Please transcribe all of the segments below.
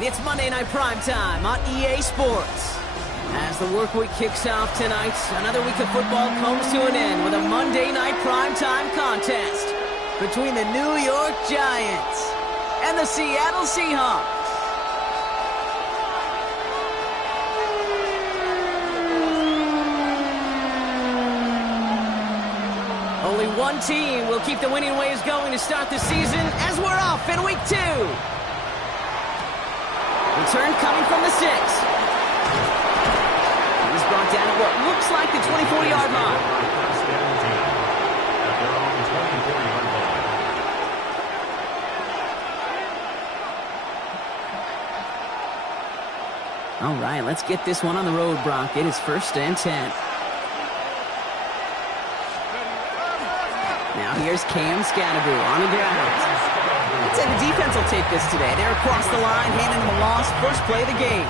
It's Monday Night Primetime on EA Sports. As the work week kicks off tonight, another week of football comes to an end with a Monday Night Primetime contest between the New York Giants and the Seattle Seahawks. Only one team will keep the winning ways going to start the season as we're off in week 2. Return coming from the 6. He's brought down at what looks like the 24-yard line. All right, let's get this one on the road, Brock. It is 1st and 10. Now here's Cam Scatterbroo on the ground. I'd say the defense will take this today. They're across the line, handing them a loss. First play of the game.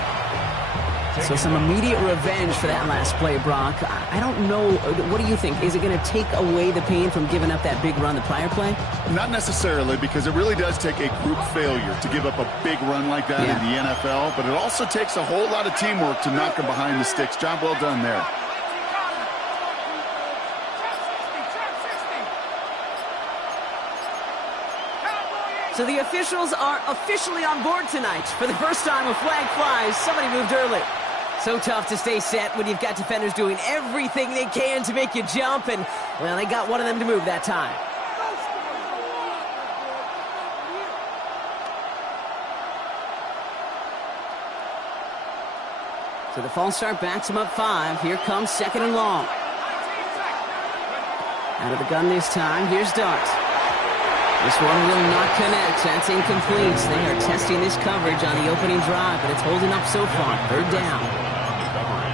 So some immediate revenge for that last play, Brock. I don't know. What do you think? Is it going to take away the pain from giving up that big run the prior play? Not necessarily, because it really does take a group failure to give up a big run like that in the NFL. But it also takes a whole lot of teamwork to knock them behind the sticks. Job well done there. So the officials are officially on board tonight. For the first time, a flag flies. Somebody moved early. So tough to stay set when you've got defenders doing everything they can to make you jump. And, well, they got one of them to move that time. So the false start backs him up 5. Here comes 2nd and long. Out of the gun this time. Here's Dart. This one will not connect. That's incomplete. They are testing this coverage on the opening drive, but it's holding up so far. 3rd down.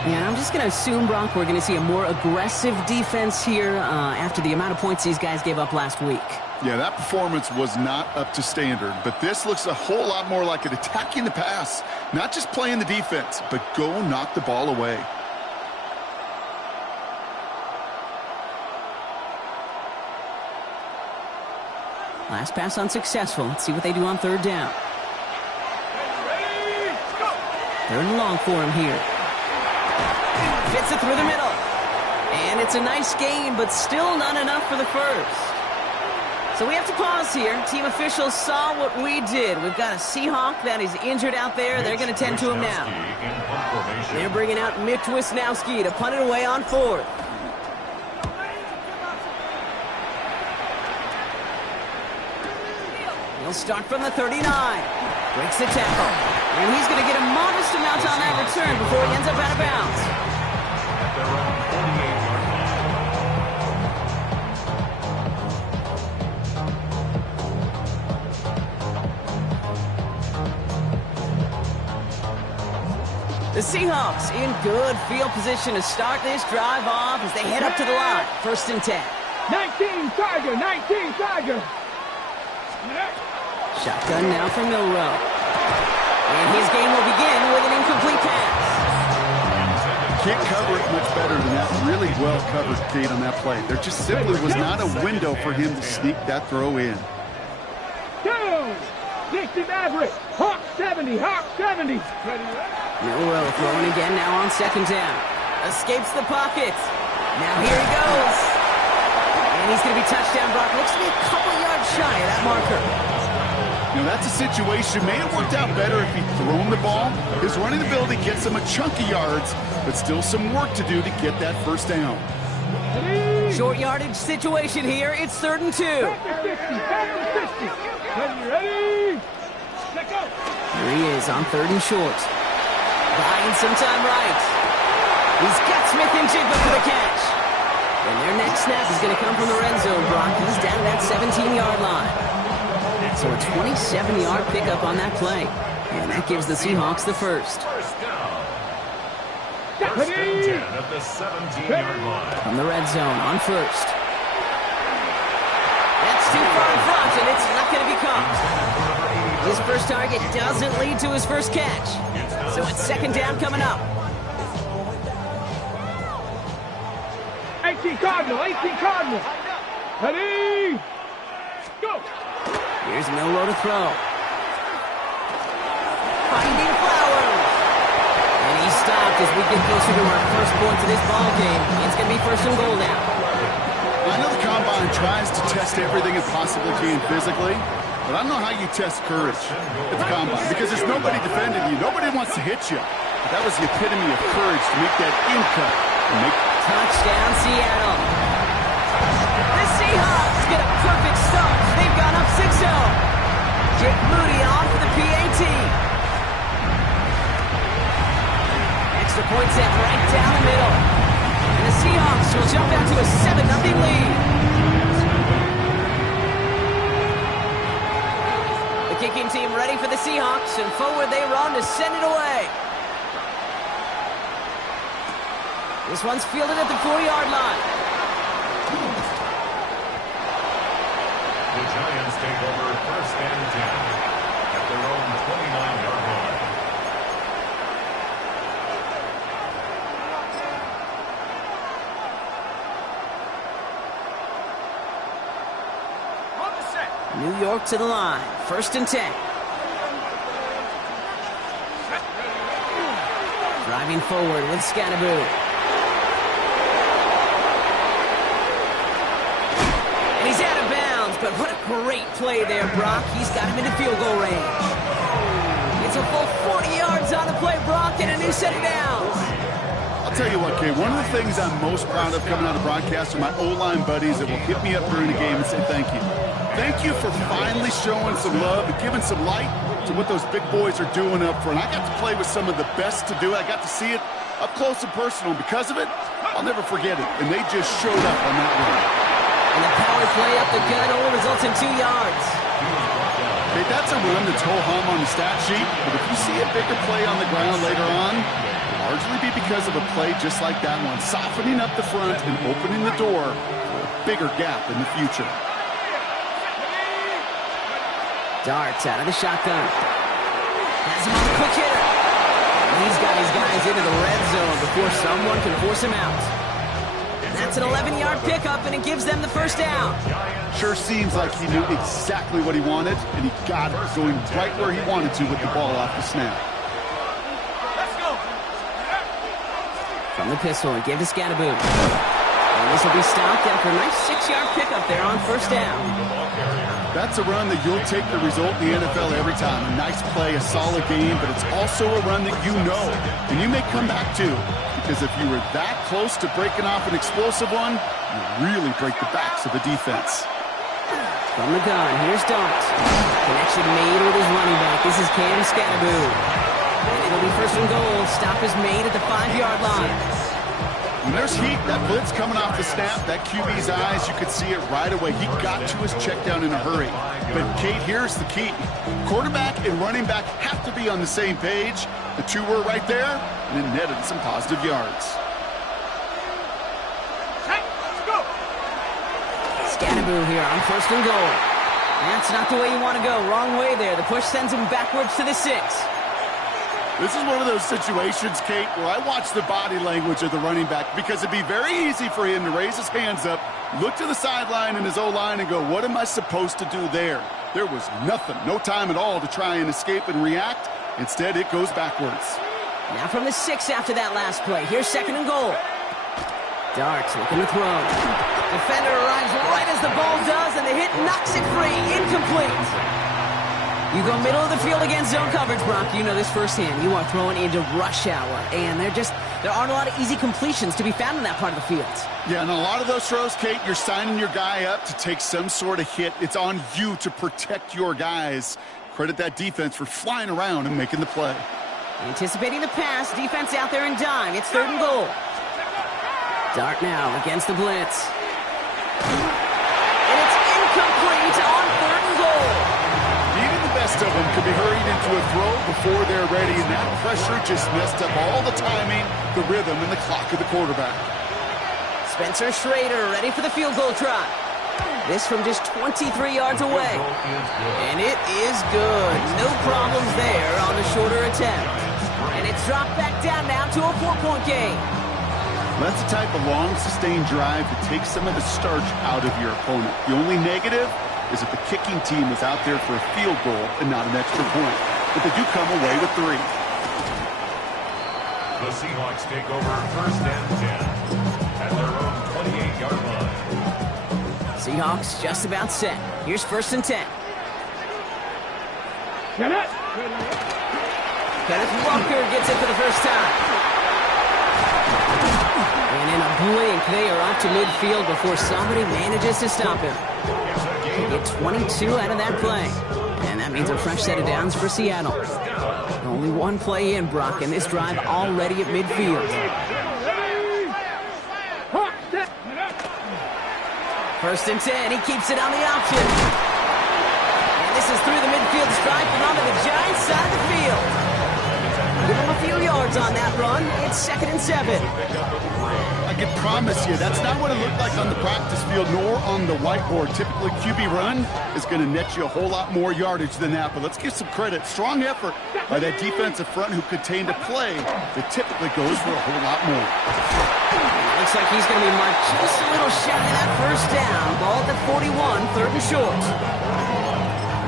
And I'm just going to assume, Brock, we're going to see a more aggressive defense here after the amount of points these guys gave up last week. Yeah, that performance was not up to standard, but this looks a whole lot more like it attacking the pass. Not just playing the defense, but go knock the ball away. Last pass unsuccessful. Let's see what they do on 3rd down. 3rd and long for him here. Fits it through the middle. And it's a nice gain, but still not enough for the first. So we have to pause here. Team officials saw what we did. We've got a Seahawk that is injured out there. They're going to tend to him now. They're bringing out Mitch Wisnowski to punt it away on 4th. He'll start from the 39. Breaks the tackle. And he's going to get a modest amount on that return before he ends up out of bounds. The Seahawks in good field position to start this drive off as they head up to the line. 1st and 10. 19 Tiger, 19 Tiger. Shotgun now for Milroe. And his game will begin with an incomplete pass. Can't cover it much better than that. Really well covered, Kate, on that play. There just simply was not a window for him to sneak that throw in. Down. 60 Maverick. Hawk 70. Hawk 70. Milroe throwing again now on 2nd down. Escapes the pocket. Now here he goes. And he's going to be touchdown, Brock. Looks to be a couple yards shy of that marker. You know, that's a situation. May have worked out better if he'd thrown the ball. His running ability gets him a chunk of yards, but still some work to do to get that 1st down. Short yardage situation here. It's 3rd and 2. Ready? Let go. Here he is on 3rd and short. Buying some time right. He's got Smith and Jigba for the catch. And their next snap is going to come from the red zone, Brock. He's down that 17-yard line. So a 27-yard pickup on that play. And that gives the Seahawks the first. First down. 1st and 10 at the 17-yard line. From the red zone on 1st. That's too far in front, and it's not going to be caught. His first target doesn't lead to his first catch. So it's 2nd down coming up. 18 Cardinal. 18 Cardinal. Ready? Go. Here's Milroe to throw. finding Flowers. And he stopped as we get closer to our first point of this ball game. It's going to be first and goal now. I know the Combine tries to test everything it possibly can physically, but I don't know how you test courage at the Combine because there's nobody defending you. Nobody wants to hit you. But that was the epitome of courage to make that in-cut. Touchdown, Seattle. The Seahawks get a perfect start. They've gone up 6-0. Jake Moody on for the PAT. Extra point set right down the middle. And the Seahawks will jump out to a 7-0 lead. The kicking team ready for the Seahawks, and forward they run to send it away. This one's fielded at the 4-yard line. The Giants take over first and 10 at their own 29-yard line. New York to the line. First and 10. Driving forward with Scatterboo. And he's out of bounds, but what a great play there, Brock. He's got him into field goal range. It's a full 40 yards on the play, Brock, and a new set of downs. I'll tell you what, Kay, one of the things I'm most proud of coming out of broadcast are my O-line buddies that will hit me up during the game and say thank you. Thank you for finally showing some love and giving some light to what those big boys are doing up front. I got to play with some of the best to do it. I got to see it up close and personal. Because of it, I'll never forget it. And they just showed up on that run. And the power play up the gut only results in 2 yards. Hey, that's a run that's ho-hum on the stat sheet. But if you see a bigger play on the ground later on, it'll largely be because of a play just like that one, softening up the front and opening the door for a bigger gap in the future. Darts out of the shotgun. Has him on the quick hitter. He's got his guys into the red zone before someone can force him out. That's an 11-yard pickup, and it gives them the first down. Sure seems like he knew exactly what he wanted, and he got it, going right where he wanted to with the ball off the snap. From the pistol, and give to Scatterboo. And this will be stopped after a nice 6-yard pickup there on first down. That's a run that you'll take the result in the NFL every time. A nice play, a solid game, but it's also a run that you know, and you may come back to. Because if you were that close to breaking off an explosive one, you really break the backs of the defense. From the gun, here's Dart. Connection made with his running back. This is Cam Scatterboo. And it'll be first and goal. Stop is made at the 5-yard line. When there's heat, that blitz coming off the snap, that QB's eyes, you could see it right away. He got to his check down in a hurry. But, Kate, here's the key. Quarterback and running back have to be on the same page. The two were right there, and it netted some positive yards. Scatterboo here on first and goal. That's not the way you want to go. Wrong way there. The push sends him backwards to the 6. This is one of those situations, Kate, where I watch the body language of the running back because it'd be very easy for him to raise his hands up, look to the sideline and his O-line and go, what am I supposed to do there? There was nothing, no time at all to try and escape and react. Instead, it goes backwards. Now from the 6 after that last play. Here's second and goal. Darts looking to throw. Defender arrives right as the ball does, and the hit knocks it free. Incomplete. You go middle of the field against zone coverage, Brock. You know this firsthand. You are throwing into rush hour, and there aren't a lot of easy completions to be found in that part of the field. Yeah, and a lot of those throws, Kate, you're signing your guy up to take some sort of hit. It's on you to protect your guys. Credit that defense for flying around and making the play. Anticipating the pass, defense out there in dime. It's third and goal. Dart now against the blitz. And it's incomplete on third and goal. Even the best of them could be hurried into a throw before they're ready, and that pressure just messed up all the timing, the rhythm, and the clock of the quarterback. Spencer Schrader ready for the field goal try. This from just 23 yards away. And it is good. No problems there on the shorter attempt. And it's dropped back down now to a 4-point game. That's the type of long, sustained drive that takes some of the starch out of your opponent. The only negative is that the kicking team was out there for a field goal and not an extra point. but they do come away with 3. The Seahawks take over first and 10 at their own 28-yard line. Seahawks just about set. Here's first and 10. Get it. Kenneth Walker gets it for the first time. And in a blink, they are off to midfield before somebody manages to stop him. They get 22 out of that play. And that means a fresh set of downs for Seattle. Only one play in, Brock, and this drive already at midfield. First and 10, he keeps it on the option. And this is through the midfield stripe and onto the Giants side of the field. Give him a few yards on that run. It's 2nd and 7. I can promise you, that's not what it looked like on the practice field nor on the whiteboard. Typically, QB run is going to net you a whole lot more yardage than that. But let's give some credit. Strong effort by that defensive front who contained a play that typically goes for a whole lot more. Looks like he's going to be marked just a little shy of that first down. Ball at the 41, 3rd and short.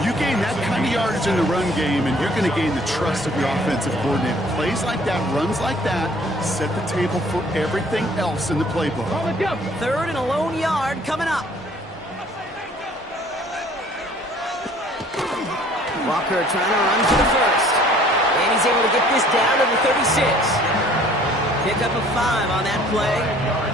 You gain that kind of yardage in the run game, and you're going to gain the trust of your offensive coordinator. Plays like that, runs like that, set the table for everything else in the playbook. 3rd and a lone yard coming up. Walker trying to run for the first. And he's able to get this down to the 36. Pick up a 5 on that play.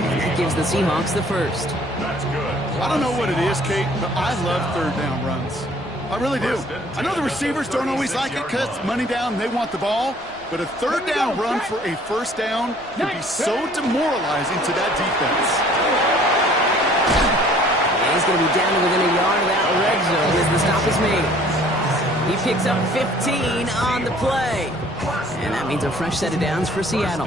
And that gives the Seahawks the first. That's good. I don't know what it is, Kate, but I love 3rd down runs. I really do. I know the receivers don't always like it because it's money down and they want the ball, but a 3rd down run for a first down can be so demoralizing to that defense. And he's going to be down to within a yard of that red zone as the stop is made. He picks up 15 on the play. And that means a fresh set of downs for Seattle.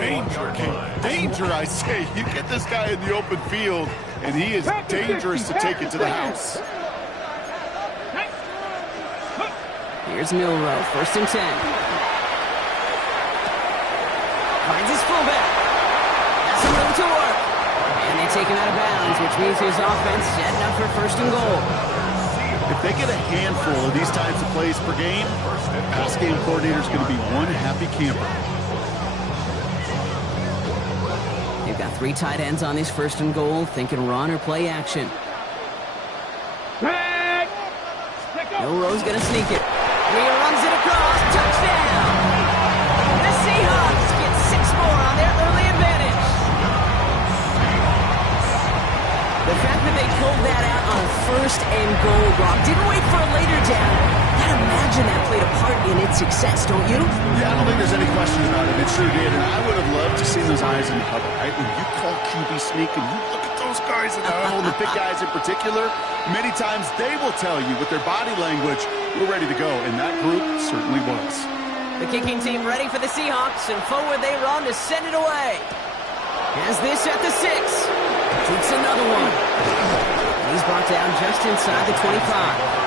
Danger, Kate. Danger, I say. You get this guy in the open field, and he is dangerous to take it to the house. Here's Milroe, 1st and 10. Finds his fullback. Has some room to work. And they take him out of bounds, which means his offense setting up for 1st and goal. If they get a handful of these types of plays per game, pass game coordinator is going to be one happy camper. They've got 3 tight ends on this 1st and goal, thinking run or play action. Milroe's going to sneak it. He runs it across. Touchdown! The Seahawks get 6 more on their early advantage. The fact that they pulled that out on 1st and goal, Rob, didn't wait for a later down. Gotta imagine that played a part in its success, don't you? Yeah, I don't think there's any question about it. It sure did, and I would have loved to see those eyes in the huddle, right? When you call QB sneak and you look at those guys in the huddle, the big guys in particular, many times they will tell you with their body language, we're ready to go, and that group certainly was. The kicking team ready for the Seahawks, and forward they run to send it away. Has this at the 6. Shoots another one. He's brought down just inside the 25.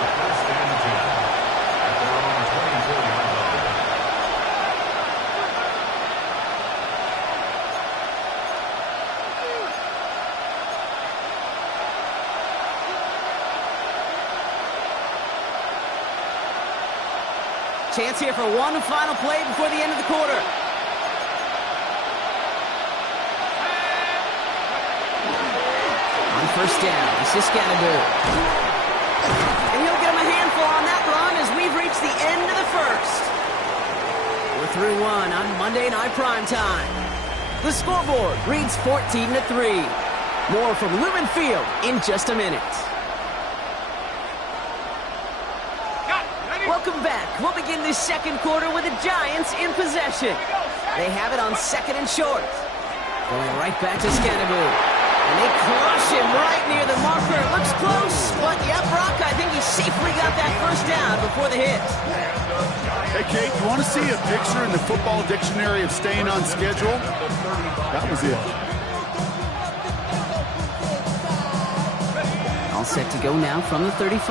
Chance here for one final play before the end of the quarter. On 1st down, this is Scannaboo. And he'll get him a handful on that run as we've reached the end of the 1st. We're through 1 on Monday Night Primetime. The scoreboard reads 14-3. More from Lumen Field in just a minute. Welcome back. We'll begin this 2nd quarter with the Giants in possession. They have it on 2nd and short. Going right back to Scannaboo. And they crush him right near the marker. Looks close, but yeah, Brock, I think he safely got that 1st down before the hit. Hey, Kate, you want to see a picture in the football dictionary of staying on schedule? That was it. All set to go now from the 35.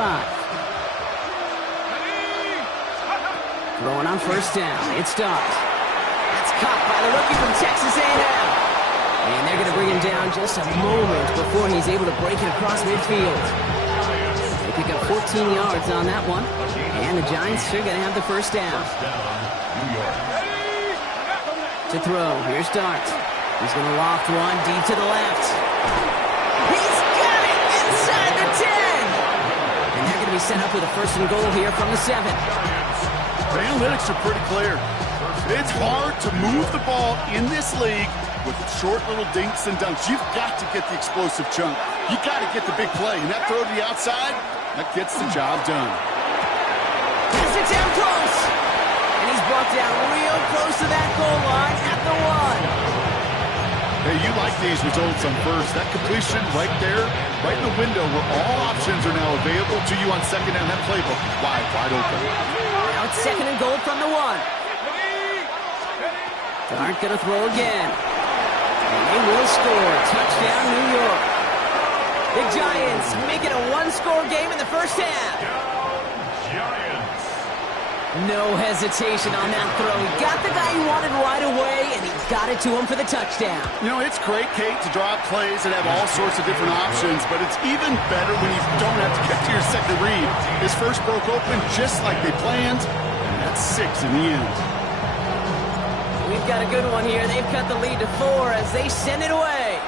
Throwing on 1st down. It's Dodd. That's caught by the rookie from Texas A&M. And they're going to bring him down just a moment before he's able to break it across midfield. They pick up 14 yards on that one. And the Giants are going to have the first down. First down, New York. To throw, here's Dart. He's going to loft one deep to the left. He's got it inside the 10. And they're going to be set up with a first and goal here from the 7. The analytics are pretty clear. It's hard to move the ball in this league with short little dinks and dunks. You've got to get the explosive chunk. You got to get the big play. And that throw to the outside, that gets the job done. Gets it down close. And he's brought down real close to that goal line at the 1. Hey, you like these results on first. That completion right there, right in the window where all options are now available to you on second down. That playbook wide open. Now it's second and goal from the 1. Dart going to throw again. And they will score. Touchdown, New York. The Giants make it a one-score game in the first half. Giants. No hesitation on that throw. He got the guy he wanted right away, and he got it to him for the touchdown. You know, it's great, Kate, to draw up plays and have all sorts of different options, but it's even better when you don't have to get to your second read. His first broke open just like they planned, and that's 6 in the end. We've got a good one here. They've cut the lead to 4 as they send it away.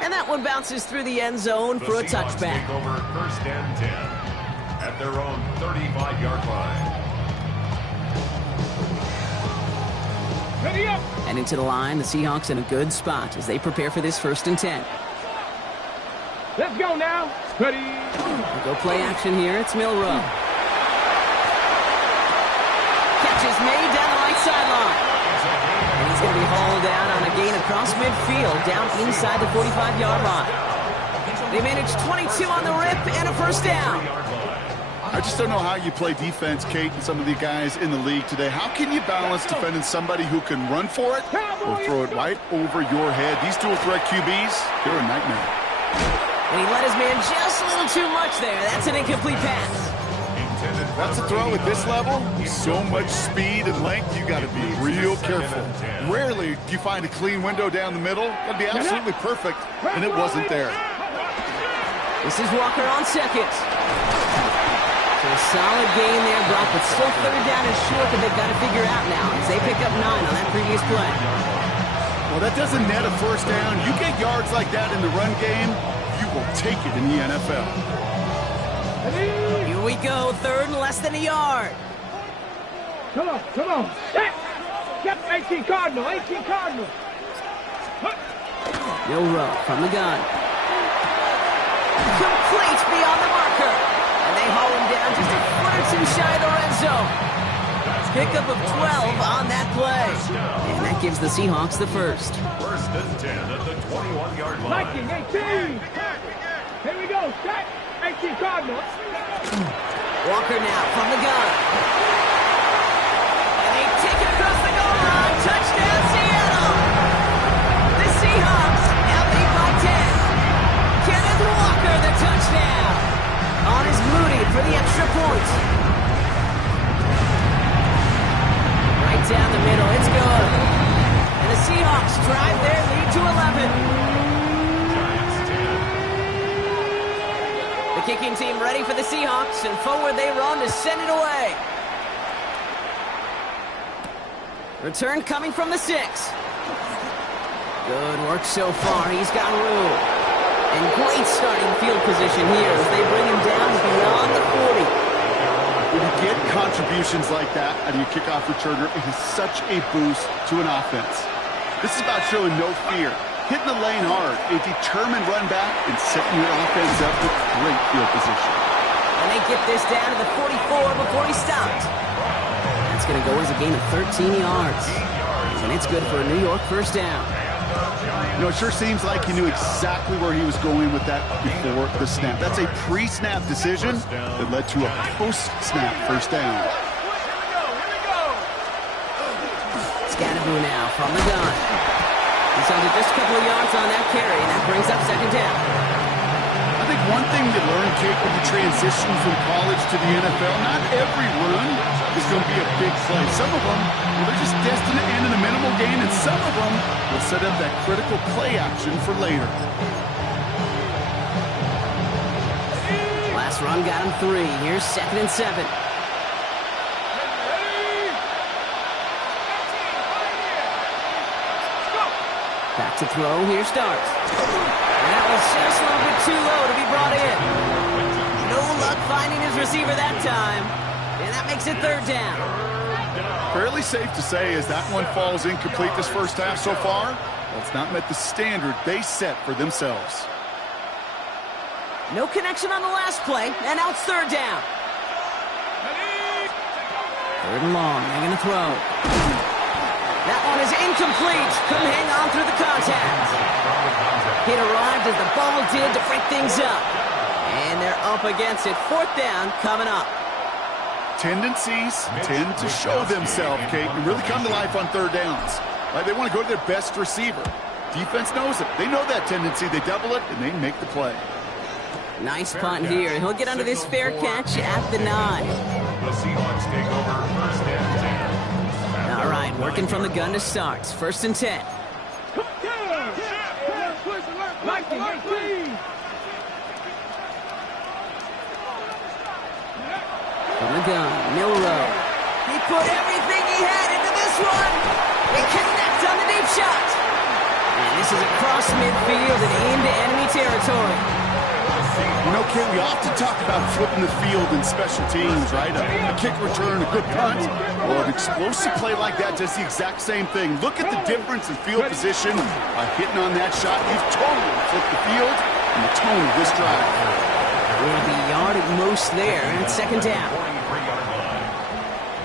And that one bounces through the end zone for a touchback. Take over first and 10 at their own 35-yard line. Ready up. And into the line, the Seahawks in a good spot as they prepare for this first and 10. Let's go now. Ready. We'll go play action here. It's Milroe. Catch is made down the right sideline. And he's going to be hauled down on a gain across midfield, down inside the 45-yard line. They managed 22 on the rip and a first down. I just don't know how you play defense, Kate, and some of the guys in the league today. How can you balance defending somebody who can run for it or throw it right over your head? These dual-threat QBs, they're a nightmare. And he let his man just a little too much there. That's an incomplete pass. That's a throw at this level. So much speed and length, you got to be real careful. Rarely do you find a clean window down the middle. That'd be absolutely perfect, and it wasn't there. This is Walker on second. So a solid gain there, Brock, but still third down and short that they've got to figure out now as they pick up 9 on that previous play. Well, that doesn't net a first down. You get yards like that in the run game, you will take it in the NFL. Here we go, third and less than a yard. Come on. Set. Get 18 Cardinal. Milroe from the gun. Complete beyond the marker. And they haul him down just a foot or two shy of the red zone. Pickup of 12 on that play. And that gives the Seahawks the first. First and 10 at the 21-yard line. 18. Here we go. Set. 18 Cardinal. Walker now from the gun. And they take it across the goal line. Touchdown, Seattle. The Seahawks now lead by 10. Kenneth Walker, the touchdown. On is Moody for the extra point. Right down the middle. It's good. And the Seahawks drive their lead to 11. The kicking team ready for the Seahawks, and forward they run to send it away. Return coming from the 6. Good work so far. He's got room. And great starting field position here as they bring him down beyond the 40. When you get contributions like that out of your kickoff returner, it is such a boost to an offense. This is about showing no fear, hitting the lane hard, a determined run back, and setting your offense up with great field position. And they get this down to the 44 before he stopped. That's going to go as a gain of 13 yards. And it's good for a New York first down. You know, it sure seems like he knew exactly where he was going with that before the snap. That's a pre-snap decision that led to a post-snap first down. Scatterboo now from the gun. He's under just a couple of yards on that carry, and that brings up second down. I think one thing you learn, Kate, when you transition from college to the NFL, not every run is going to be a big play. Some of them, they're just destined to end in a minimal gain, and some of them will set up that critical play action for later. This run got him 3. Here's 2nd and 7. Back to throw. Here starts. That was just a little bit too low to be brought in. No luck finding his receiver that time. And that makes it 3rd down. Fairly safe to say as that one falls incomplete this first half so far, well, it's not met the standard they set for themselves. No connection on the last play, and now it's 3rd down. 3rd and long. They're going to throw. That one is incomplete. Couldn't hang on through the contact. It arrived as the ball did to break things up. And they're up against it. 4th down coming up. Tendencies tend to show themselves, Kate, and really come to life on 3rd downs. Like they want to go to their best receiver. Defense knows it. They know that tendency. They double it, and they make the play. Nice punt here. He'll get under this fair catch at the 9. The Seahawks take over 1st and 10. All right, working from the gun to start. 1st and 10. From the gun, Milroe. He put everything he had into this one. He connects on the deep shot. And this is across midfield and into enemy territory. You know, Kate, we often talk about flipping the field in special teams, right? A kick return, a good punt. Well, an explosive play like that does the exact same thing. Look at the difference in field position by hitting on that shot. You've totally flipped the field and the tone of this drive. Will be yard at most there, and it's 2nd down. 43-yard line.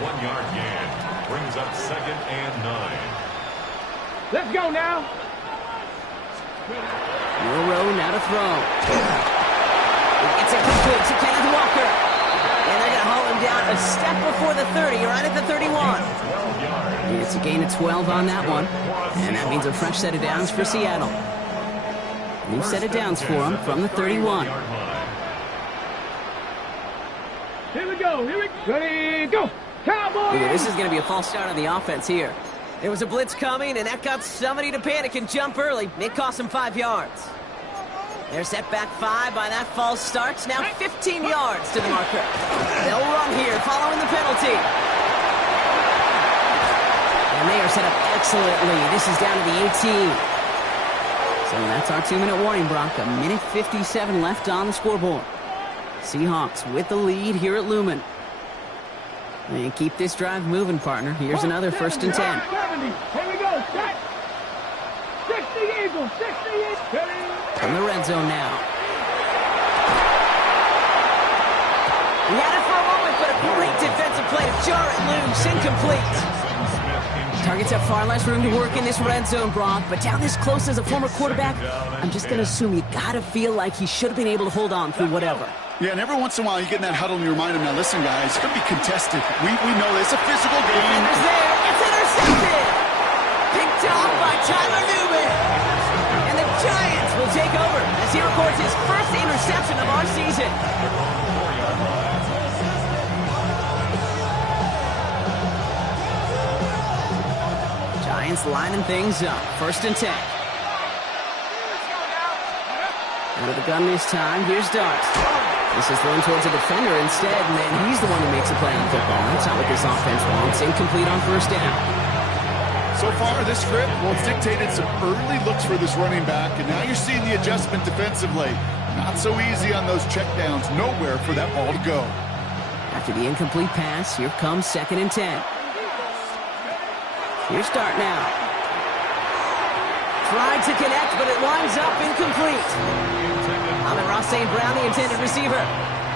1-yard gain brings up 2nd and 9. Let's go now. Milroe now to throw. It's incomplete to Kenneth Walker. And they're going to haul him down a step before the 30, right at the 31. It's a gain of 12 on that one. And that means a fresh set of downs for Seattle. New set of downs for him from the 31. Here we go. Ready, go. Cowboys! Ooh, this is going to be a false start on the offense here. There was a blitz coming, and that got somebody to panic and jump early. It cost him 5 yards. They're set back 5 by that false start. Now 15 yards to the marker. They'll run here following the penalty. And they are set up excellently. This is down to the 18. So that's our 2-minute warning, Brock. 1:57 left on the scoreboard. Seahawks with the lead here at Lumen. And keep this drive moving, partner. Here's another 1st and 10. 70. Here we go. Set. 60 Eagles. 60 Eagles. From the red zone now. He had it for a moment, but a great defensive play to jar it loose. Incomplete. Targets have far less room to work in this red zone, Brock, but down this close as a former quarterback, I'm just going to assume you got to feel like he should have been able to hold on through whatever. Yeah, and every once in a while you get in that huddle and you remind them, now listen, guys, it's going to be contested. We know this. It's a physical game. Defender's there. It's intercepted. Picked off by Tyler Newman. And the Giants will take over as he records his first interception of our season. Giants lining things up. 1st and 10. Out of the gun this time. Here's Darts. This is thrown towards a defender instead, and then he's the one who makes a play on football. That's not what this offense wants. Incomplete on 1st down. So far, this script, well, it's dictated some early looks for this running back, and now you're seeing the adjustment defensively. Not so easy on those checkdowns. Nowhere for that ball to go. After the incomplete pass, here comes 2nd and 10. Here's Dart now. Tried to connect, but it winds up incomplete. Amon-Ra St. Brown, the intended receiver.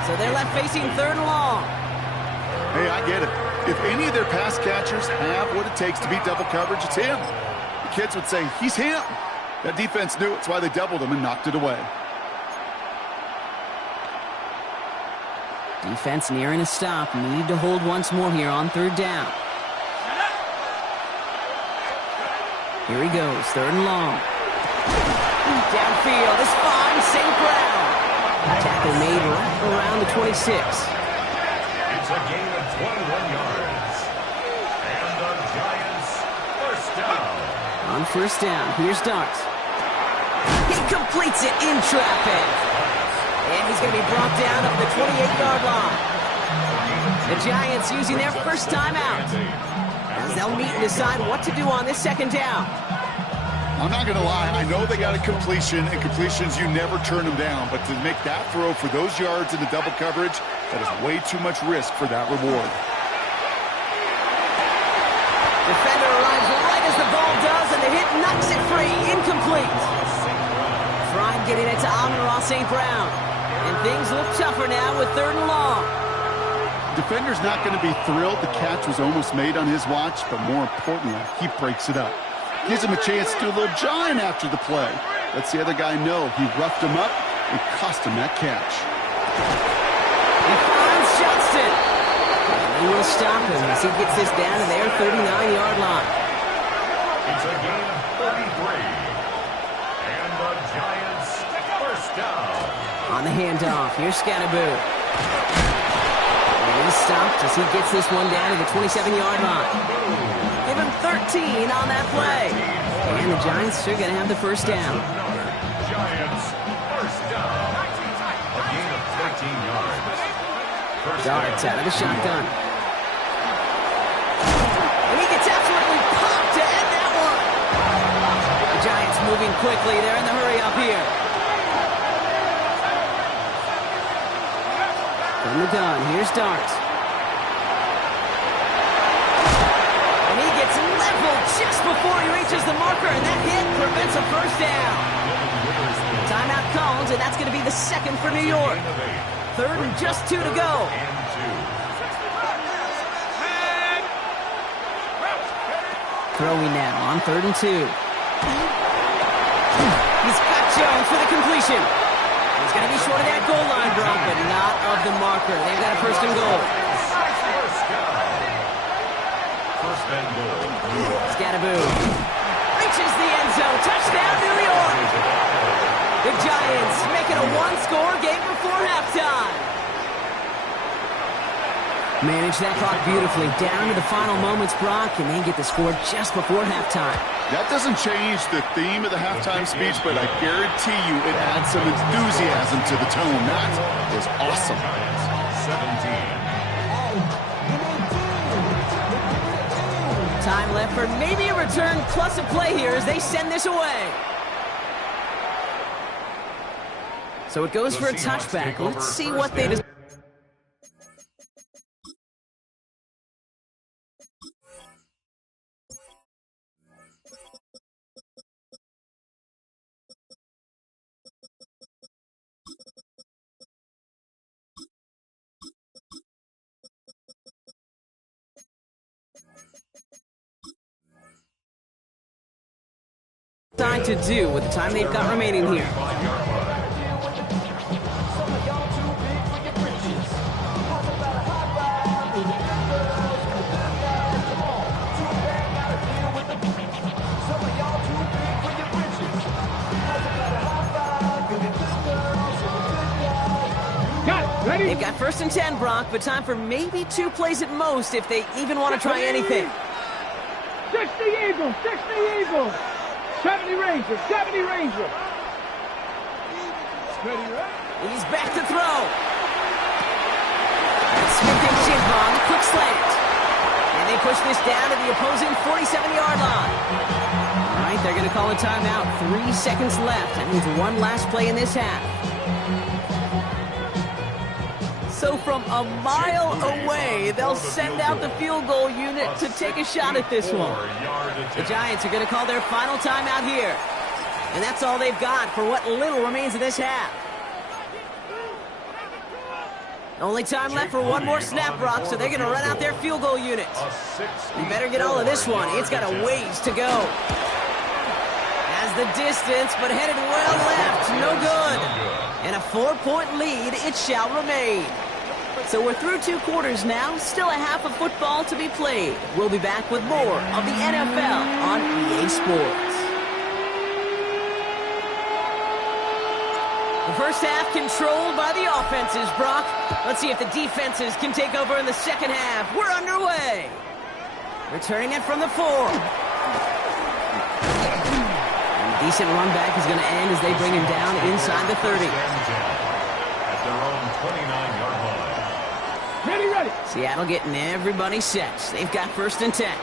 So they're left facing 3rd and long. Hey, I get it. If any of their pass catchers have what it takes to beat double coverage, it's him. The kids would say, he's him. That defense knew it. It's why they doubled him and knocked it away. Defense nearing a stop. Need to hold once more here on 3rd down. Here he goes, 3rd and long. Downfield is fine, St. Brown. Tackle made right around the 26. It's a gain of 21 yards. And the Giants, 1st down. On 1st down, here's Darts. He completes it in traffic. And he's going to be brought down up the 28-yard line. The Giants using their first timeout, as they'll meet and decide what to do on this second down. I'm not going to lie. I know they got a completion, and completions, you never turn them down. But to make that throw for those yards in the double coverage, that is way too much risk for that reward. Defender arrives right as the ball does, and the hit knocks it free. Incomplete. Tried getting it to Amon-Ra St. Brown. And things look tougher now with 3rd and long. Defender's not going to be thrilled the catch was almost made on his watch, but more importantly, he breaks it up. Gives him a chance to do a little jawing after the play. Lets the other guy know he roughed him up and cost him that catch. He finds Johnston. And he will stop him as he gets this down to their 39-yard line. It's a gain of 33. And the Giants first down. On the handoff, here's Scatterboo. And he's stopped as he gets this one down to the 27-yard line. Give him 13 on that play. And the Giants are going to have the first down. Giants first down. A gain of 13 yards. Darts out of the shotgun. And he gets absolutely popped to end that one. The Giants moving quickly. They're in the hurry up here. From the gun, here's Darts. And he gets leveled just before he reaches the marker, and that hit prevents a first down. Timeout called, and that's going to be the second for New York. 3rd and just 2 to go. Throwing now on 3rd and 2. He's got Jones for the completion. He's going to be short of that goal line drop, but not of the marker. They've got a 1st and goal. First and goal. Scatterboo reaches the end zone. Touchdown, New York. The Giants make it a 1-score game before halftime. Manage that clock beautifully down to the final moments, Brock, and then get the score just before halftime. That doesn't change the theme of the halftime speech, but I guarantee you it adds some enthusiasm to the tone. That is awesome. 17. Time left for maybe a return plus a play here as they send this away. So it goes for a touchback. Let's see what they do. To do with the time they've got remaining here. They've got 1st and 10, Brock, but time for maybe 2 plays at most if they even want to try anything. 60 Eagles, 60 Eagles. 70 Rangers, 70 Rangers. He's back to throw. Smith and Jigba on the quick slant. And they push this down to the opposing 47-yard line. All right, they're going to call a timeout. 3 seconds left. That means one last play in this half. So from a mile away, they'll send out the field goal unit to take a shot at this one. The Giants are going to call their final timeout here. And that's all they've got for what little remains of this half. Only time left for one more snap, Brock, so they're going to run out their field goal unit. You better get all of this one. It's got a ways to go. Has the distance, but headed well left. No good. And a 4-point lead, it shall remain. So we're through 2 quarters now. Still a half of football to be played. We'll be back with more of the NFL on EA Sports. The first half controlled by the offenses, Brock. Let's see if the defenses can take over in the second half. We're underway. Returning it from the 4. And a decent run back is going to end as they bring him down inside the 30. 29-yard line. Ready, ready. Seattle getting everybody set. They've got 1st and 10.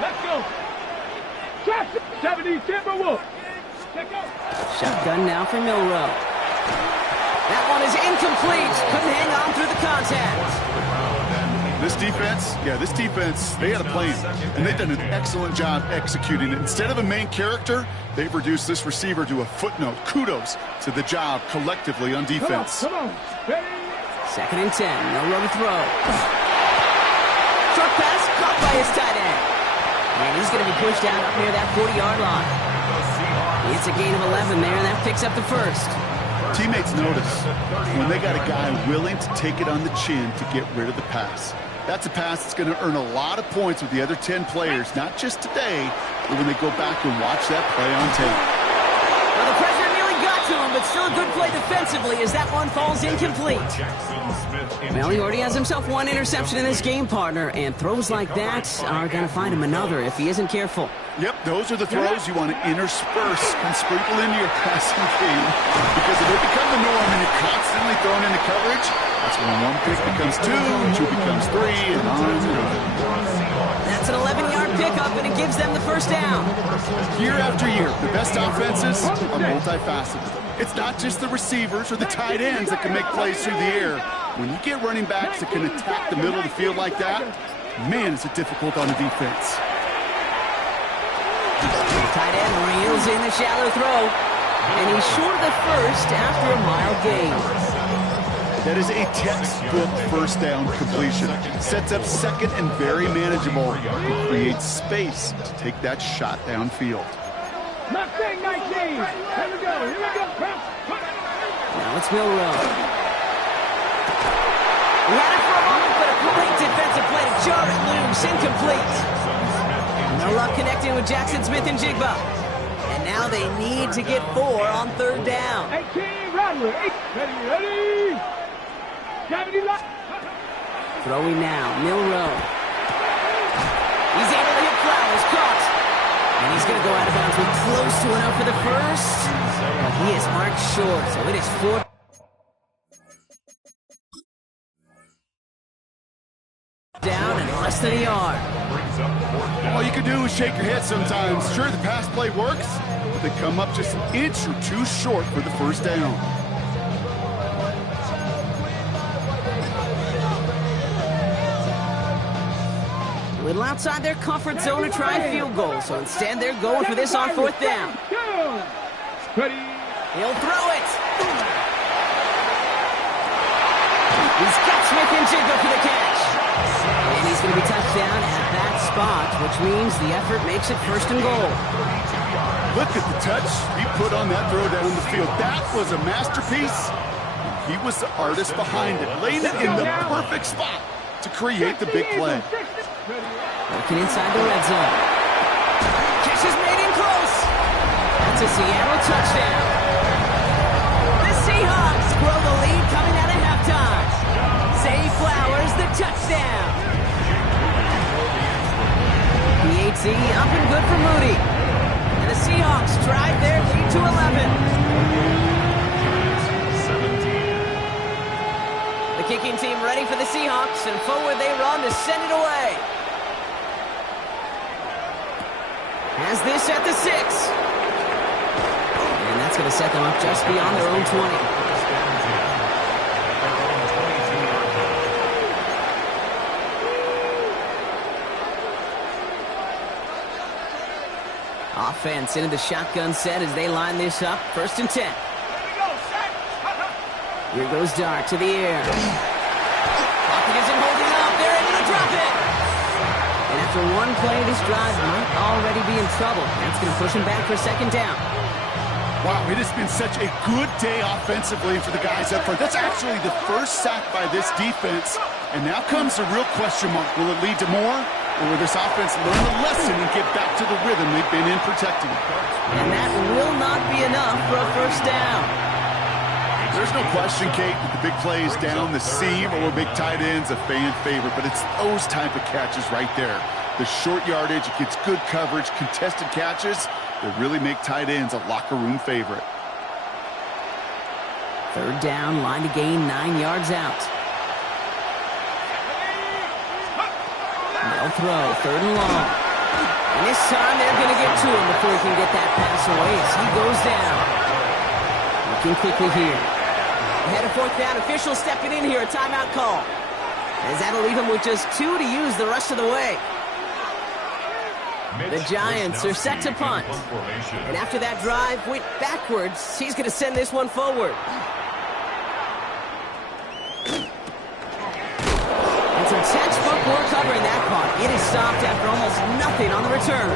Let's go. Jackson, 70 Timberwolves. Check out. Shotgun now for Milroe. That one is incomplete. Couldn't hang on through the contact. This defense, they had a plan, and they've done an excellent job executing it. Instead of a main character, they've reduced this receiver to a footnote. Kudos to the job collectively on defense. Come on. Ready. 2nd and 10. Milroe to throw. Short pass caught by his tight end. And he's going to be pushed out up near that 40-yard line. It's a gain of 11 there, and that picks up the 1st. Teammates notice when they got a guy willing to take it on the chin to get rid of the pass. That's a pass that's going to earn a lot of points with the other 10 players, not just today, but when they go back and watch that play on tape. Well, the pressure nearly got to him, but still a good play defensively as that one falls incomplete. Well, he already has himself 1 interception in this game, partner, and throws like that are going to find him another if he isn't careful. Yep, those are the throws you want to intersperse and sprinkle into your passing game, because if they become the norm and you're constantly thrown into coverage, that's when 1 pick becomes 2, 2 becomes 3, and on and on. That's an 11-yard pickup, and it gives them the 1st down. Year after year, the best offenses are multifaceted. It's not just the receivers or the tight ends that can make plays through the air. When you get running backs that can attack the middle of the field like that, man, is it difficult on the defense. Tight end reels in the shallow throw, and he's short of the 1st after a mild gain. That is a textbook 1st down completion. Sets up 2nd and very manageable, and creates space to take that shot downfield. Mustang 19. Here we go. Now it's Milroe. He had it for a moment, but a great defensive play to jar it loose. Incomplete. No luck connecting with Jackson Smith and Jigba. And now they need to get 4 on 3rd down. 18, Rattler. Ready. 70 left. Throwing now, Milroe. He's able to hit Flowers, caught. And he's going to go out of bounds with close to enough for the 1st. But he is marked short, so it is 4th. Down and less than a yard. All you can do is shake your head sometimes. Sure, the pass play works, but they come up just an inch or 2 short for the 1st down. A little outside their comfort zone to try a field goal, so instead they're going for this on 4th down. Ready. He'll throw it. He's got Smith and Jigba for the catch. And he's going to be touched down at that spot, which means the effort makes it 1st and goal. Look at the touch he put on that throw down the field. That was a masterpiece. He was the artist behind it, laying it in the perfect spot to create the big play. Working inside the red zone. Catch is made in close. That's a Seattle touchdown. The Seahawks grow the lead coming out of halftime. Zay Flowers, the touchdown. The 8C up and good for Moody. And the Seahawks drive their lead to 11. The kicking team ready for the Seahawks, and forward they run to send it away. Has this at the 6. And that's going to set them up just beyond their own 20. Offense into the shotgun set as they line this up. 1st and 10. Here goes Dart to the air. Pocket isn't holding up. They're able to drop it. And after one play, this drive might already be in trouble. That's going to push him back for 2nd down. Wow, it has been such a good day offensively for the guys up front. That's actually the 1st sack by this defense. And now comes the real question mark. Will it lead to more? Or will this offense learn the lesson and get back to the rhythm they've been in protecting? And that will not be enough for a 1st down. There's no question, Kate, that the big plays down the seam or big tight ends a fan favorite, but it's those type of catches right there. The short yardage, it gets good coverage, contested catches that really make tight ends a locker room favorite. Third down, line to gain 9 yards out. They'll throw, third and long. And this time they're going to get to him before he can get that pass away as he goes down. Looking quickly here. Ahead of fourth down, official stepping in here, a timeout call. As that'll leave him with just 2 to use the rest of the way. The Giants are set to punt. And after that drive went backwards, he's going to send this one forward. And some textbook work covering that punt. It is stopped after almost nothing on the return.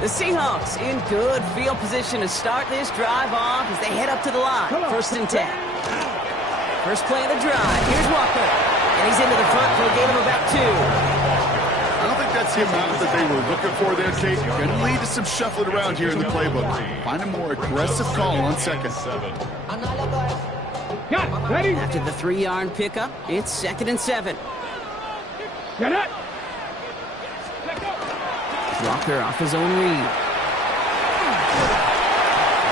The Seahawks in good field position to start this drive off as they head up to the line. First and 10. First play of the drive. Here's Walker. And he's into the front for a gain of about 2. I don't think that's the amount that they were looking for there, Kate. Going to lead to some shuffling around here in the playbook. Find a more aggressive call on second. Got it. Ready? After the 3-yard pickup, it's 2nd and 7. Get it. Walker off his own read.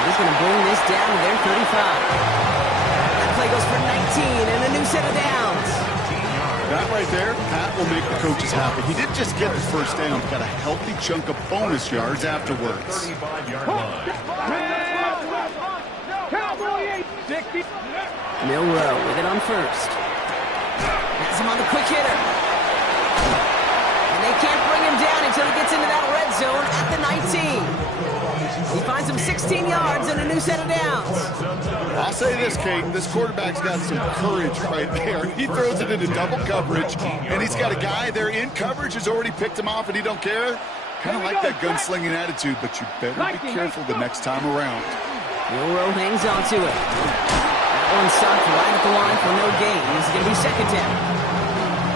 He's going to bring this down to their 35. That play goes for 19 and a new set of downs. That right there, Pat will make the coaches happy. He didn't just get the first down, he got a healthy chunk of bonus yards afterwards. 35-yard line. Cowboy 60. Milroe with it on first. Has him on the quick hitter. And they can't bring him down until he gets into that red zone at the 19. He finds him 16 yards and a new set of downs. I'll say this, Kate, this quarterback's got some courage right there. He throws it into double coverage, and he's got a guy there in coverage who's already picked him off, and he don't care. Kind of like that gunslinging attitude, but you better be careful the next time around. Milroe hangs on to it. That one stopped right at the line for no gain. This is going to be second down.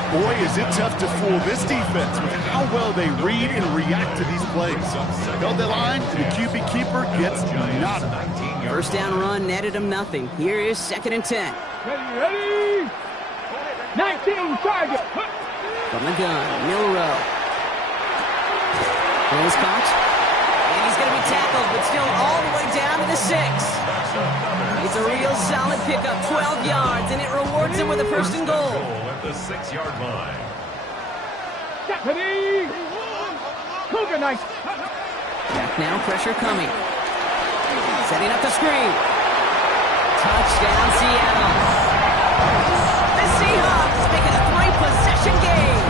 Boy, is it tough to fool this defense with how well they read and react to these plays. Held the line, and the QB keeper gets nada. First down run netted him nothing. Here is 2nd and 10. Ready? 19 target. From the gun, Milroe. He's caught. And he's going to be tackled, but still all the way down to the 6. It's a real solid pickup, 12 yards, and it rewards him with a first and goal. At the 6-yard line. Deputy. Cougar nice. Back now, pressure coming. Setting up the screen. Touchdown, Seattle. The Seahawks make it a 3-possession game.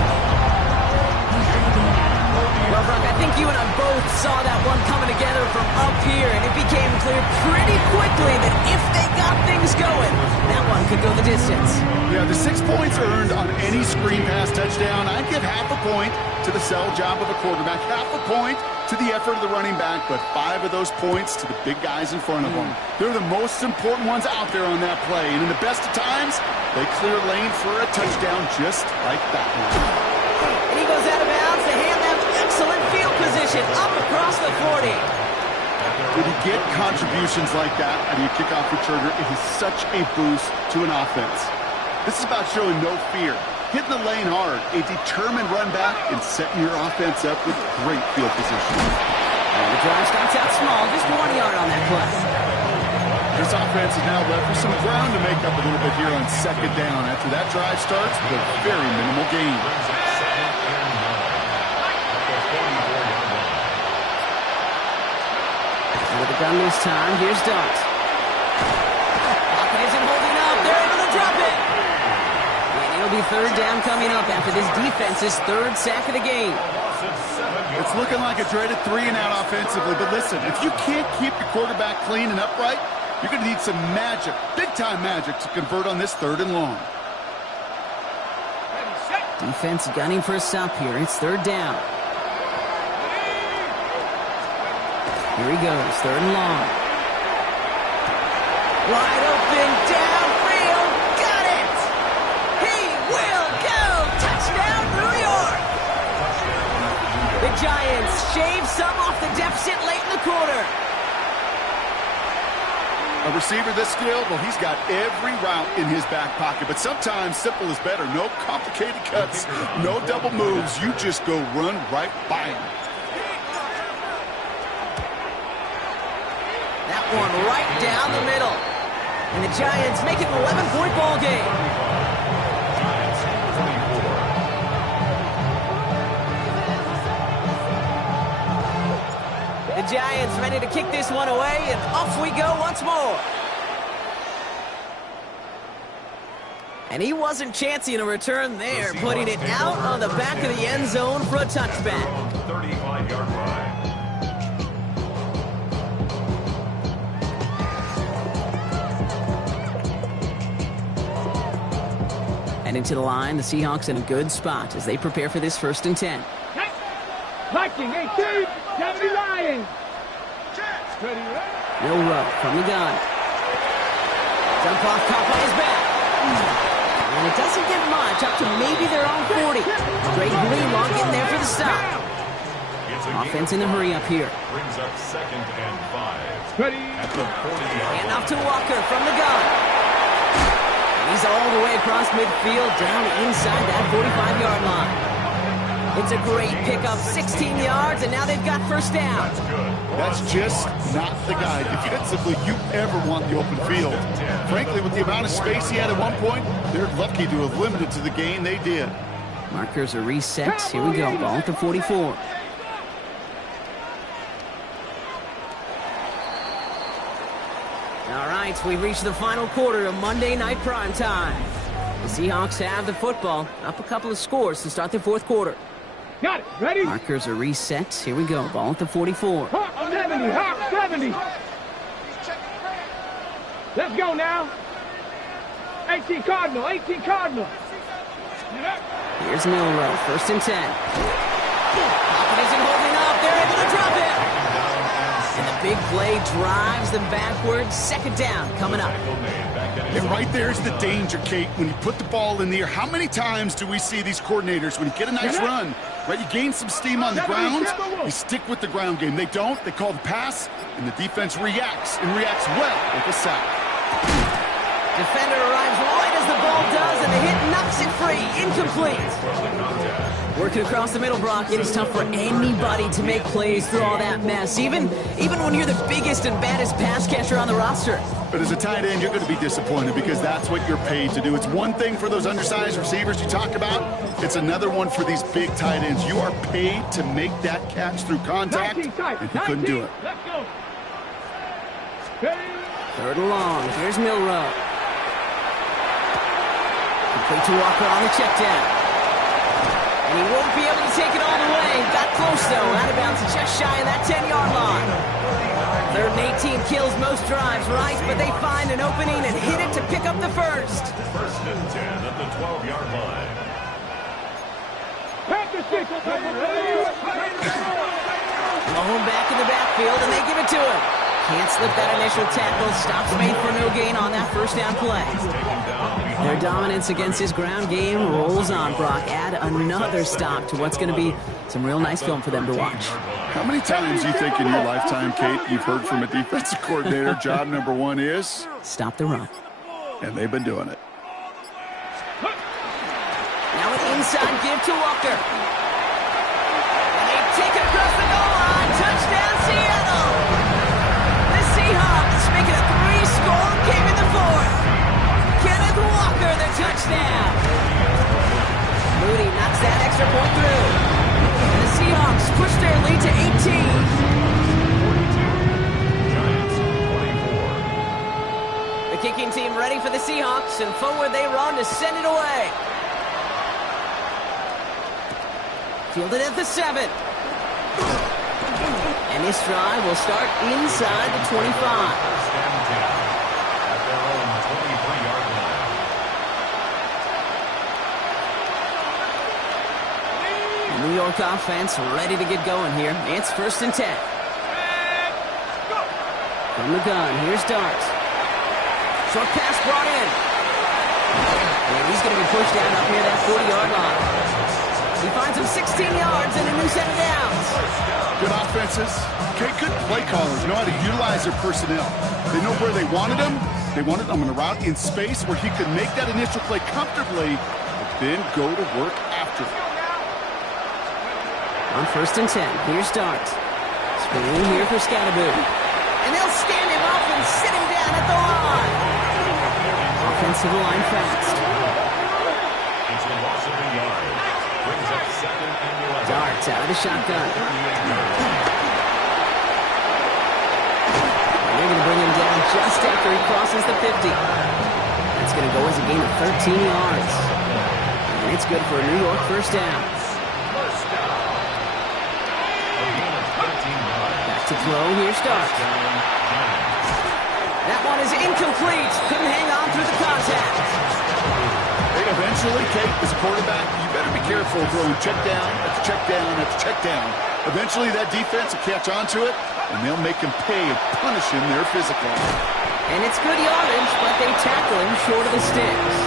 Well, Brock, I think you and I both saw that one coming together from up here, and it became clear pretty quickly that if they got things going, that one could go the distance. Yeah, the 6 points earned on any screen pass touchdown. I give half a point to the sell job of a quarterback, half a point to the effort of the running back, but 5 of those points to the big guys in front of them. They're the most important ones out there on that play, and in the best of times, they clear lane for a touchdown just like that one. And he goes out of bounds to hand them excellent field position up across the 40. When you get contributions like that out of your kickoff returner, it is such a boost to an offense. This is about showing no fear, hitting the lane hard, a determined run back, and setting your offense up with great field position. And the drive starts out small, just 1 yard on that play. This offense is now left with some ground to make up a little bit here on second down after that drive starts with a very minimal gain. With the gun this time, here's Dart. Pocket isn't holding up. They're able to drop it. And it'll be third down coming up after this defense's 3rd sack of the game. It's looking like a dreaded 3-and-out offensively, but listen, if you can't keep your quarterback clean and upright, you're going to need some magic, big-time magic, to convert on this 3rd and long. Defense gunning for a stop here. It's 3rd down. Here he goes, 3rd and long. Wide open, downfield, got it! He will go! Touchdown, New York! The Giants shave some off the deficit late in the quarter. A receiver this skilled, well, he's got every route in his back pocket, but sometimes simple is better. No complicated cuts, no double moves. You just go run right by him. one right down the middle. And the Giants make it an 11-point ball game. Giants 24. The Giants ready to kick this one away, and off we go once more. And he wasn't chancing a return there, putting it out on the back of the end zone for a touchback. 35-yard line. And into the line, the Seahawks in a good spot as they prepare for this 1st and 10. Viking 18, 70 Lions. Milroe from the gun. Jump off, caught by his back. And it doesn't get much, up to maybe their own 40. Great Greenlaw getting there for the stop. Offense in a hurry up here. Brings up 2nd and 5. Ready. At the 40-yard And off to Walker from the gun. He's all the way across midfield, down inside that 45-yard line. It's a great pickup, 16 yards, and now they've got 1st down. That's just not the guy defensively you ever want the open field. Frankly, with the amount of space he had at one point, they're lucky to have limited to the gain they did. Markers are reset. Here we go, ball at the 44. All right, we've reached the final quarter of Monday Night Prime Time. The Seahawks have the football, up a couple of scores to start the 4th quarter. Got it. Ready. Markers are reset. Here we go, ball at the 44. Hawk 70. Hawk 70. Let's go now. 18 Cardinal. 18 Cardinal. Here's Milroe, 1st and 10. Pocket isn't holding up. They're able to drop it. And the big play drives them backwards. 2nd down coming up. And right there's the danger, Kate. When you put the ball in the air, how many times do we see these coordinators, when you get a nice run, right, you gain some steam on the ground, you stick with the ground game. They don't. They call the pass, and the defense reacts, and reacts well with a sack. Defender arrives right as the ball does, and the hit knocks it free. Incomplete. Working across the middle, Brock, it is tough for anybody to make plays through all that mess, even when you're the biggest and baddest pass catcher on the roster. But as a tight end, you're going to be disappointed because that's what you're paid to do. It's one thing for those undersized receivers you talk about. It's another one for these big tight ends. You are paid to make that catch through contact, and he couldn't do it. Let's go. Ready. 3rd and long. Here's Milroe. Complete to Walker on the check down. And he won't be able to take it all the way. Got close, though. Out of bounds, just shy of that 10-yard line. 3rd and 18 kills most drives, right? But they find an opening and hit it to pick up the 1st. 1st and 10 at the 12-yard line. Malone back in the backfield, and they give it to him. Can't slip that initial tackle. Stops made for no gain on that 1st down play. Their dominance against his ground game rolls on, Brock. Add another stop to what's going to be some real nice film for them to watch. How many times do you think in your lifetime, Kate, you've heard from a defensive coordinator, job number 1 is? Stop the run. And they've been doing it. Now an inside give to Walker. And they take it across the goal line. Touchdown, Seattle. The Seahawks make it a 3-score game in the 4th. Kenneth Walker, the touchdown. Moody knocks that extra point through. And the Seahawks push their lead to 18. 42. Giants 24. The kicking team ready for the Seahawks, and forward they run to send it away. Fielded at the 7. And this drive will start inside the 25. 1st and 10 at their own 23-yard line. New York offense ready to get going here. It's 1st and 10. From the gun, here's Dart. Short pass brought in. And he's going to be pushed down up near that 40-yard line. He finds him 16 yards and a new set of downs. Good offenses. Okay, good play callers know how to utilize their personnel. They know where they wanted him. They wanted him on a route in space where he could make that initial play comfortably, but then go to work after. On 1st and 10, here's Dart. Screen here for Scatterboot. And they'll stand him off down at the line. Offensive line fast. It's a loss of a yard. Brings up 2nd and 11. Darts out of the shotgun. They're going to bring him down just after he crosses the 50. That's going to go as a gain of 13 yards. And it's good for a New York first down. First down. A gain of 13 yards. Back to throw. Here's Starks. That one is incomplete. Couldn't hang on through the contact. Hey, eventually, Kate, as a quarterback, you better be careful throwing check down after check down after check down. Eventually, that defense will catch on to it, and they'll make him pay and punish him there physically. And it's good yardage, but they tackle him short of the sticks.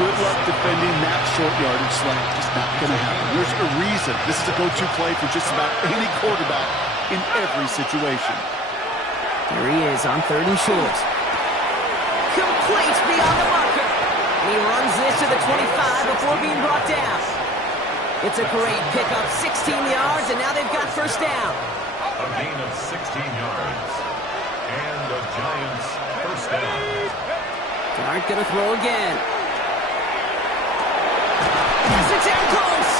Good luck defending that short yardage slant. Just not going to happen. There's a reason this is a go-to play for just about any quarterback in every situation. There he is on 3rd and short. Complete beyond the marker. And he runs this to the 25 before being brought down. It's a great pickup, 16 yards, and now they've got first down. A gain of 16 yards. And the Giants first down. Dart gonna throw again. Yes, it's in close.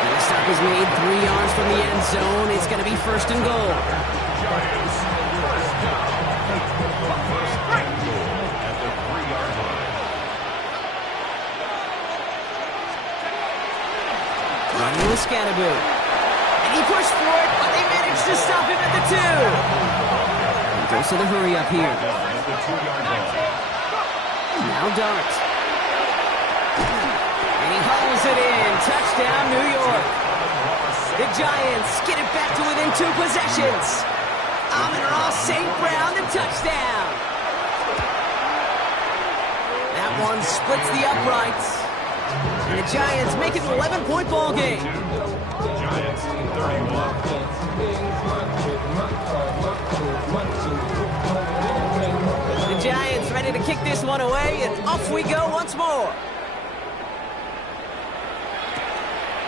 And the stop is made 3 yards from the end zone. It's gonna be 1st and goal. Giants first down. First and goal at the 3-yard line. Running with Scannaboo. And he pushed for it, but they managed to stop him at the 2. He goes to the hurry up here. At the 2-yard line. Now Dart. And he hauls it in. Touchdown, New York. The Giants get it back to within 2 possessions. Amon-Ra St. Brown, the touchdown. That one splits the uprights. And the Giants make it an 11-point ball game. Giants 31. The Giants ready to kick this one away, and off we go once more.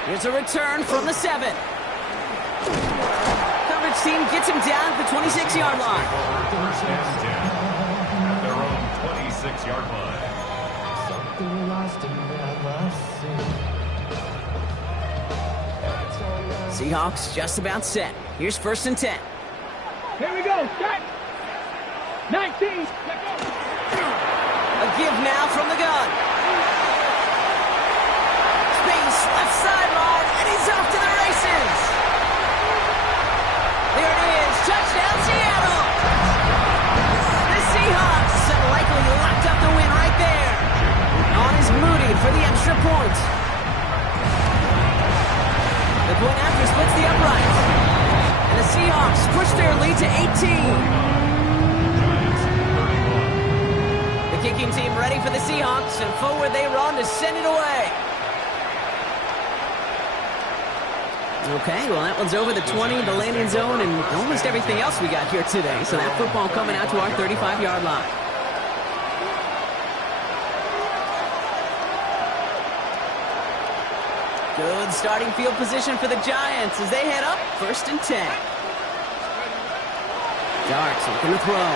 Here's a return from the 7. Coverage team gets him down at the 26-yard line. First and 10 at their own 26-yard line. Seahawks just about set. Here's 1st and 10. Here we go. Set. 19. A give now from the gun. Space, left sideline, and he's off to the races. There it is. Touchdown, Seattle. The Seahawks have likely locked up the win right there. On is Moody for the extra point. The point after splits the uprights. And the Seahawks push their lead to 18. The kicking team ready for the Seahawks, and forward they run to send it away. Okay, well that one's over the 20, the landing zone, and almost everything else we got here today. So that football coming out to our 35-yard line. Good starting field position for the Giants as they head up 1st and 10. Darts looking to throw.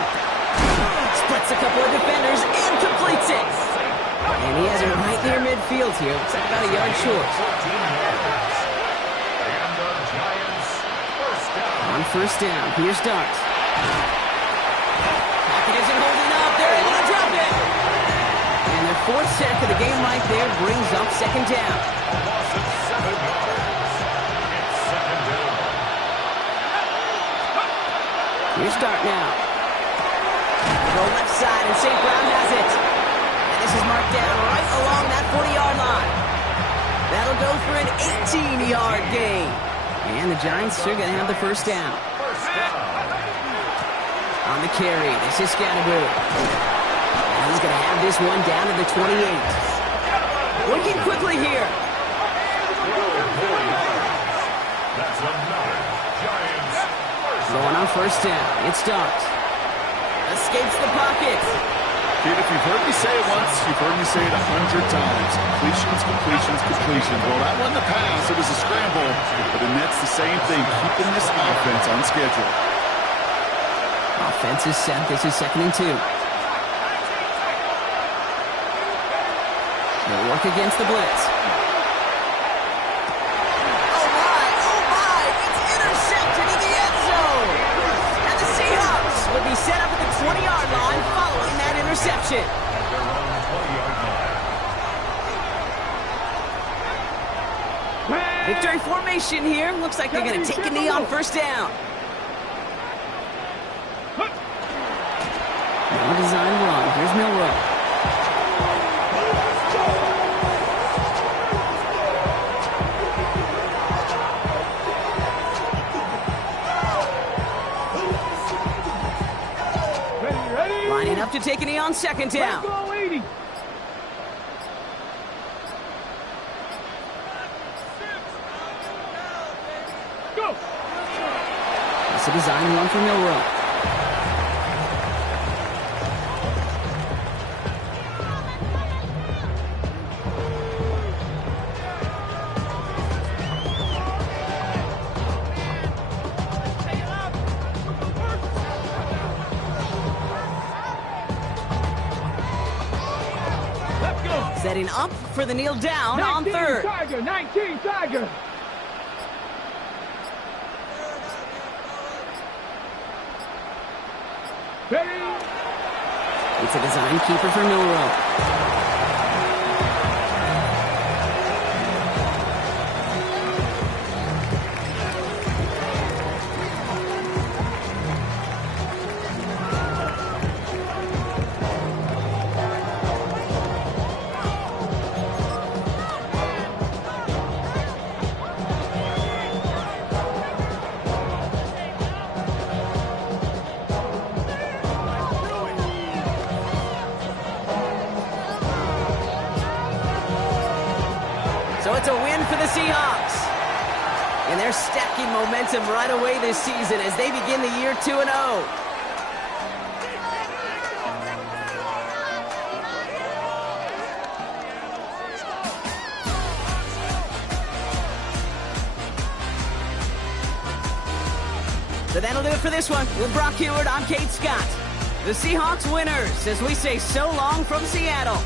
Splits a couple of defenders and completes it. And he has it right near midfield here. Looks like about a yard short. And the Giants first down. On 1st down, here's Darts. Pocket isn't holding up. They're able to drop it. And their 4th sack of the game right there brings up 2nd down. Loss of 7 yards. It's 2nd down. Here's Dart now. Go left side, and St. Brown has it. And this is marked down right along that 40-yard line. That'll go for an 18-yard gain. And the Giants are going to have the 1st down. First down. On the carry, this is Scannaboo. And he's going to have this one down to the 28. Working quickly here. That's another Giants first Going on 1st down, it's Dart. Escapes the pocket. Kid, if you've heard me say it once, you've heard me say it 100 times. Completions, completions, completions. Well, that wasn't a pass. It was a scramble. But the Nets, the same thing, keeping this offense on schedule. Offense is set. This is 2nd and 2. They'll work against the blitz. Oh my, it's intercepted in the end zone. And the Seahawks would be set up at the 20-yard line following that interception. At their own 20-yard line. Victory formation here. Looks like they're going to take a knee on 1st down. Now a design run. Here's Milroe. Lining up to take a knee on 2nd down. Go, 80. Go. It's a design run for Milroe. Setting up for the kneel down on 3rd. Tiger, 19 Tiger. Ready? It's a design keeper for Milroe. So it's a win for the Seahawks. And they're stacking momentum right away this season as they begin the year 2-0. So that'll do it for this one. With Brock Huard, I'm Kate Scott. The Seahawks winners as we say so long from Seattle.